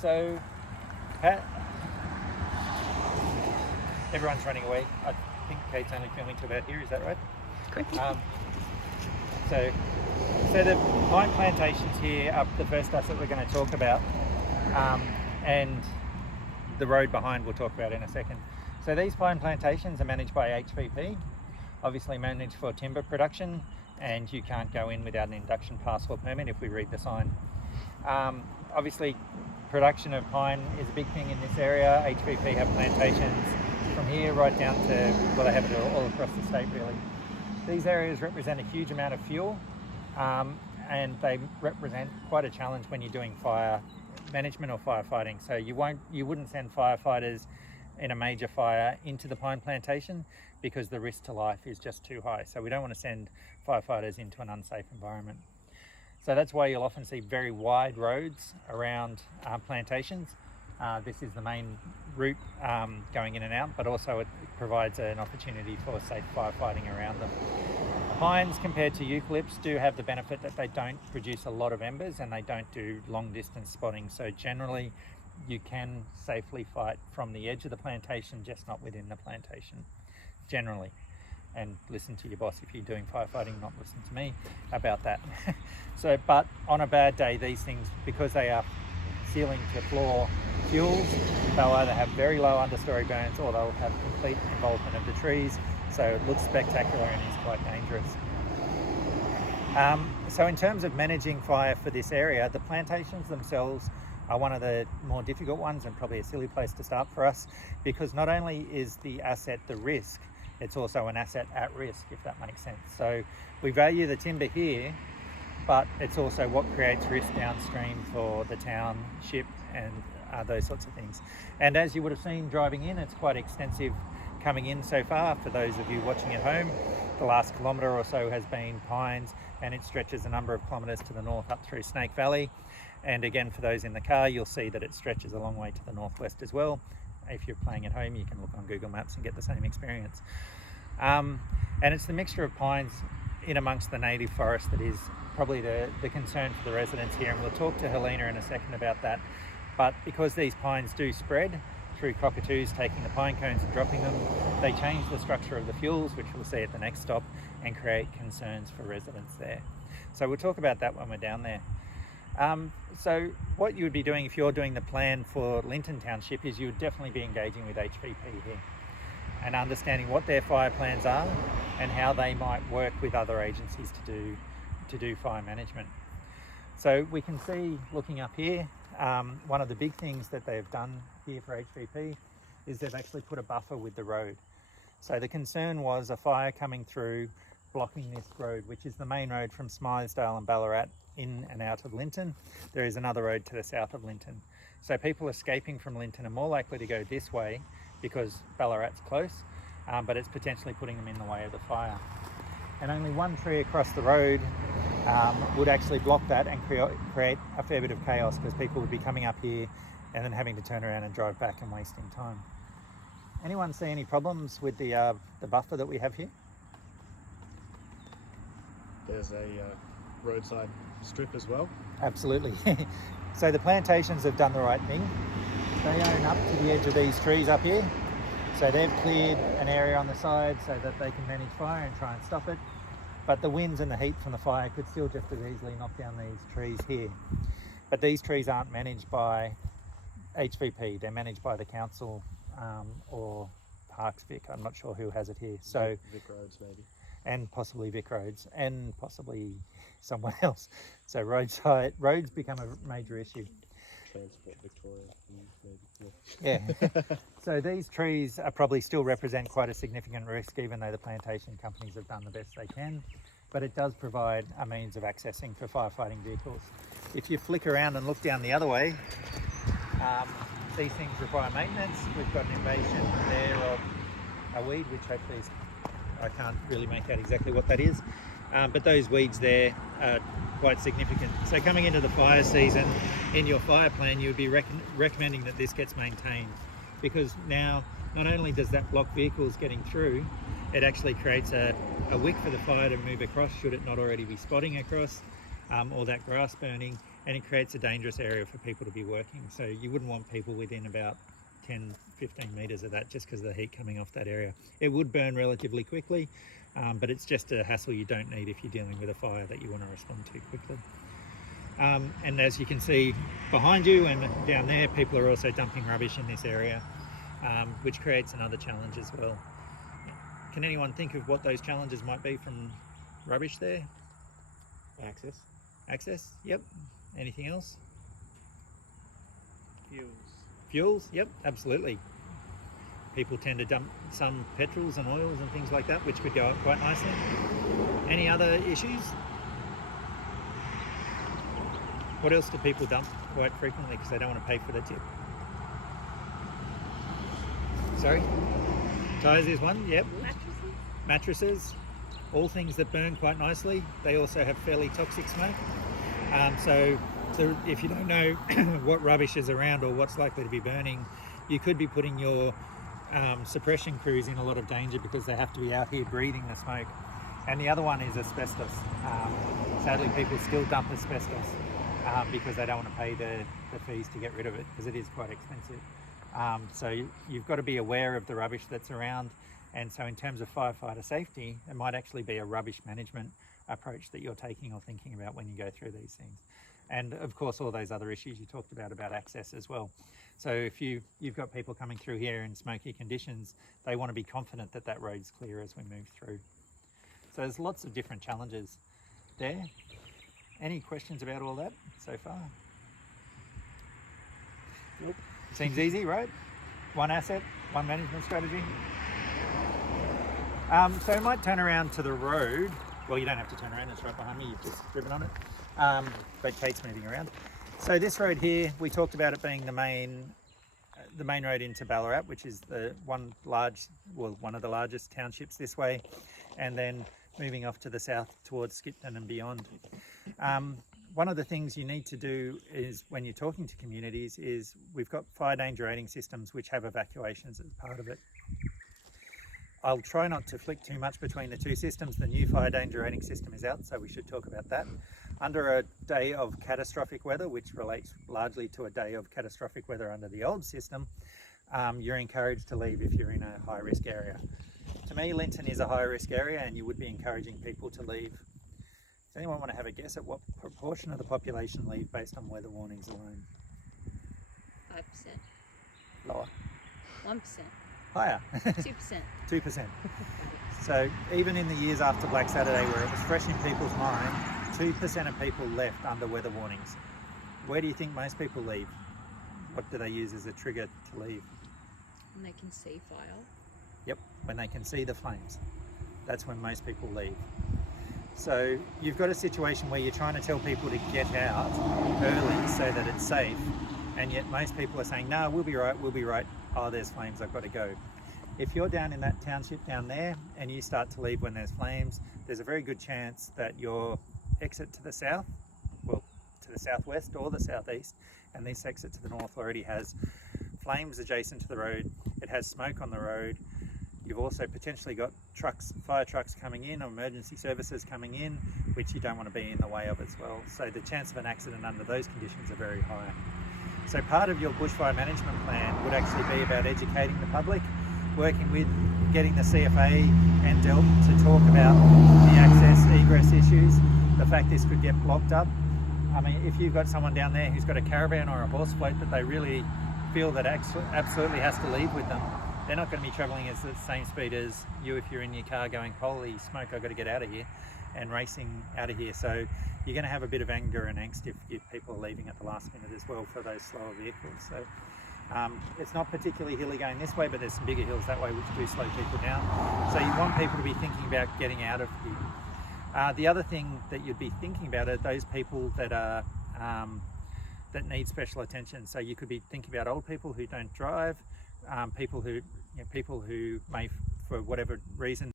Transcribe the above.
So, everyone's running away. I think Kate's only filming to about here, is that right? Correct. So the pine plantations here are the first stuff that we're going to talk about, and the road behind we'll talk about in a second. So these pine plantations are managed by HVP, obviously managed for timber production, and you can't go in without an induction pass or permit if we read the sign. Obviously, production of pine is a big thing in this area. HVP have plantations from here right down to, well, they have it all across the state really. These areas represent a huge amount of fuel, and they represent quite a challenge when you're doing fire management or firefighting. So you wouldn't send firefighters in a major fire into the pine plantation because the risk to life is just too high. So we don't want to send firefighters into an unsafe environment. So that's why you'll often see very wide roads around plantations. This is the main route going in and out, but also it provides an opportunity for safe firefighting around them. Pines, compared to eucalypts, do have the benefit that they don't produce a lot of embers and they don't do long distance spotting. So generally you can safely fight from the edge of the plantation, just not within the plantation, generally. And listen to your boss if you're doing firefighting, not listen to me about that. So, but on a bad day, these things, because they are ceiling to floor fuels, they'll either have very low understory burns or they'll have complete involvement of the trees. So it looks spectacular and is quite dangerous. So in terms of managing fire for this area, the plantations themselves are one of the more difficult ones and probably a silly place to start for us, because not only is the asset the risk, it's also an asset at risk, if that makes sense. So we value the timber here, but it's also what creates risk downstream for the township and those sorts of things. And as you would have seen driving in, it's quite extensive coming in so far. For those of you watching at home, the last kilometre or so has been pines, and it stretches a number of kilometres to the north up through Snake Valley. And again, for those in the car, you'll see that it stretches a long way to the northwest as well. If you're playing at home, you can look on Google Maps and get the same experience. And it's the mixture of pines in amongst the native forest that is probably the concern for the residents here, and we'll talk to Helena in a second about that. But because these pines do spread through cockatoos taking the pine cones and dropping them, they change the structure of the fuels, which we'll see at the next stop, and create concerns for residents there. So we'll talk about that when we're down there. So what you would be doing if you're doing the plan for Linton Township is you would definitely be engaging with HVP here and understanding what their fire plans are and how they might work with other agencies to do fire management. So we can see, looking up here, one of the big things that they've done here for HVP is they've actually put a buffer with the road. So the concern was a fire coming through, blocking this road, which is the main road from Smythesdale and Ballarat in and out of Linton. There is another road to the south of Linton. So people escaping from Linton are more likely to go this way because Ballarat's close, but it's potentially putting them in the way of the fire. And only one tree across the road would actually block that and create a fair bit of chaos, because people would be coming up here and then having to turn around and drive back and wasting time. Anyone see any problems with the buffer that we have here? There's a roadside strip as well. Absolutely. So the plantations have done the right thing. They own up to the edge of these trees up here. So they've cleared an area on the side so that they can manage fire and try and stop it. But the winds and the heat from the fire could still just as easily knock down these trees here. But these trees aren't managed by HVP, they're managed by the council or Parks Vic. I'm not sure who has it here. So Vic Roads maybe. And possibly Vic Roads and possibly someone else. So roads become a major issue. Transport Victoria, maybe. Yeah. So these trees are probably still represent quite a significant risk, even though the plantation companies have done the best they can. But it does provide a means of accessing for firefighting vehicles. If you flick around and look down the other way, these things require maintenance. We've got an invasion there of a weed, which hopefully is, I can't really make out exactly what that is. But those weeds there are quite significant. So coming into the fire season, in your fire plan, you would be recommending that this gets maintained, because now not only does that block vehicles getting through, it actually creates a wick for the fire to move across should it not already be spotting across, or that grass burning, and it creates a dangerous area for people to be working. So you wouldn't want people within about 10, 15 metres of that, just because of the heat coming off that area. It would burn relatively quickly, but it's just a hassle you don't need if you're dealing with a fire that you want to respond to quickly. And as you can see behind you and down there, people are also dumping rubbish in this area, which creates another challenge as well. Can anyone think of what those challenges might be from rubbish there? Access. Access, yep. Anything else? Fuels. Fuels, yep, absolutely. People tend to dump some petrols and oils and things like that, which could go up quite nicely. Any other issues? What else do people dump quite frequently because they don't want to pay for the tip? Sorry? Tyres is one, yep. Mattresses, all things that burn quite nicely. They also have fairly toxic smoke. So if you don't know what rubbish is around or what's likely to be burning, you could be putting your suppression crews in a lot of danger because they have to be out here breathing the smoke. And the other one is asbestos. Sadly, people still dump asbestos because they don't want to pay the fees to get rid of it because it is quite expensive. So you've got to be aware of the rubbish that's around. And so in terms of firefighter safety, it might actually be a rubbish management approach that you're taking or thinking about when you go through these things. And of course, all those other issues you talked about access as well. So if you've got people coming through here in smoky conditions, they want to be confident that that road's clear as we move through. So there's lots of different challenges there. Any questions about all that so far? Nope. Seems easy, right? One asset, one management strategy. So we might turn around to the road. Well, you don't have to turn around, it's right behind me, you've just driven on it. But Kate's moving around. So this road here, we talked about it being the main road into Ballarat, which is one of the largest townships this way, and then moving off to the south towards Skipton and beyond. One of the things you need to do is, when you're talking to communities, is we've got fire danger rating systems which have evacuations as part of it. I'll try not to flick too much between the two systems. The new fire danger rating system is out, so we should talk about that. Under a day of catastrophic weather, which relates largely to a day of catastrophic weather under the old system, you're encouraged to leave if you're in a high-risk area. To me, Linton is a high-risk area, and you would be encouraging people to leave. Does anyone want to have a guess at what proportion of the population leave based on weather warnings alone? 5%. Lower. 1%. Higher. 2%. 2%. So even in the years after Black Saturday, where it was fresh in people's mind, 2% of people left under weather warnings. Where do you think most people leave? What do they use as a trigger to leave? And they can see fire. Yep, when they can see the flames. That's when most people leave. So you've got a situation where you're trying to tell people to get out early so that it's safe, and yet most people are saying, no, we'll be right. Oh, there's flames, I've got to go. If you're down in that township down there and you start to leave when there's flames, there's a very good chance that your exit to the south, well, to the southwest or the southeast, and this exit to the north already has flames adjacent to the road. It has smoke on the road. You've also potentially got fire trucks coming in, or emergency services coming in, which you don't want to be in the way of as well. So the chance of an accident under those conditions are very high. So part of your bushfire management plan would actually be about educating the public, working with getting the CFA and DELP to talk about the access egress issues, the fact this could get blocked up. I mean, if you've got someone down there who's got a caravan or a horse float that they really feel that absolutely has to leave with them, they're not going to be travelling at the same speed as you if you're in your car going, holy smoke, I've got to get out of here, and racing out of here. So you're going to have a bit of anger and angst if people are leaving at the last minute as well for those slower vehicles. So it's not particularly hilly going this way, but there's some bigger hills that way which do slow people down. So you want people to be thinking about getting out of here. The other thing that you'd be thinking about are those people that are that need special attention. So you could be thinking about old people who don't drive, people who may, for whatever reason,